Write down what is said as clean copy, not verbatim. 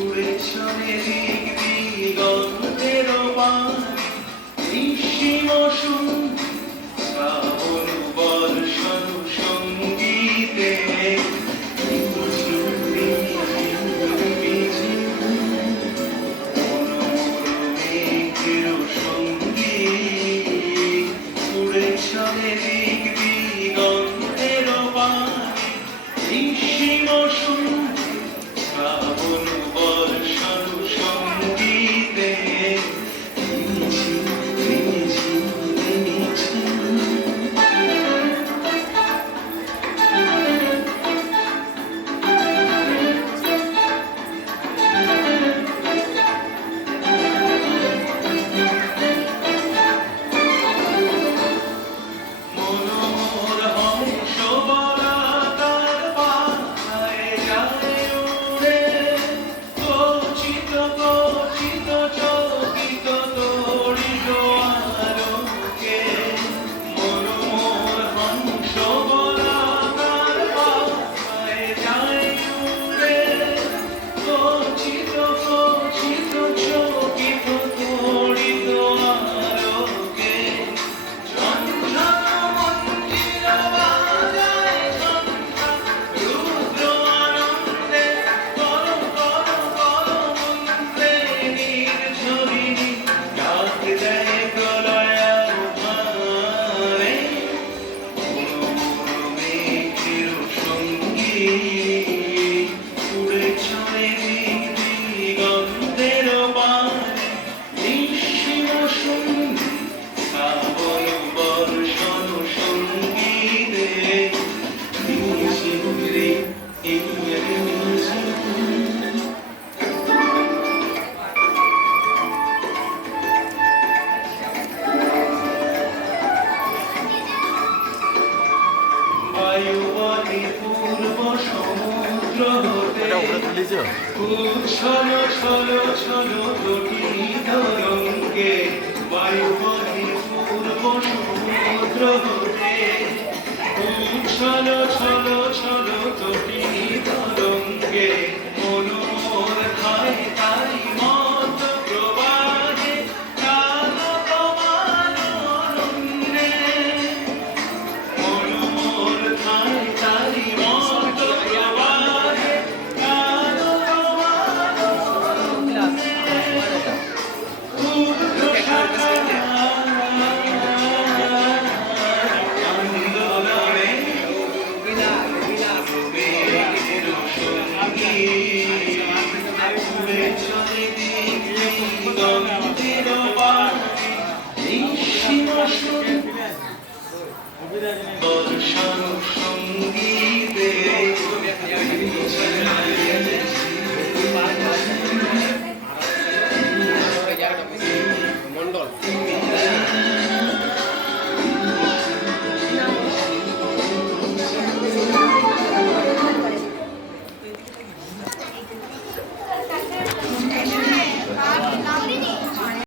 উড়ে চলে দিক দিগন্তের বাণী, নিঃসীম সুন্দর শ্রাবণ বর্ষণ সঙ্গীতে। উড়ে চলে দিক দিগন্তের বাণী, নিঃসীম সুন্দর শ্রাবণ বর্ষণ সঙ্গীতে। মনোহর হংস বলাকার পাতায় যায় উড়ে, কচিত কচিত চকিত তড়িত আলোকে। মনোহর হংস বলাকার পাতায় যায় উড়ে, কচিত কচিত চকিত তড়িত আলোকে। উড়ে চলে দিক দিগন্তের বাণী, নিঃসীম সুন্দর শ্রাবণ বর্ষণ সঙ্গীতে। বায়ুবনে পূর্ব সমুদ্র হতে উচ্ছল ছল ছল তটিত রঙ্গে। বায়ুবনে পূর্ব সমুদ্র হতে উচ্ছল ছল ছল তটিত রঙ্গে। মনোহর ধায় তারি মত প্রবাহে, কাল তোমার অরণ্যে। মনোহর ধায় তারি মত প্রবাহে, কাল তোমার অরণ্যে। ক্ষুদ্র শাখা আন্দোলনে উড়ে চলে দিক দিগন্তের বাণী, নিঃসীম সুন্দর বর্ষণ সঙ্গীতে।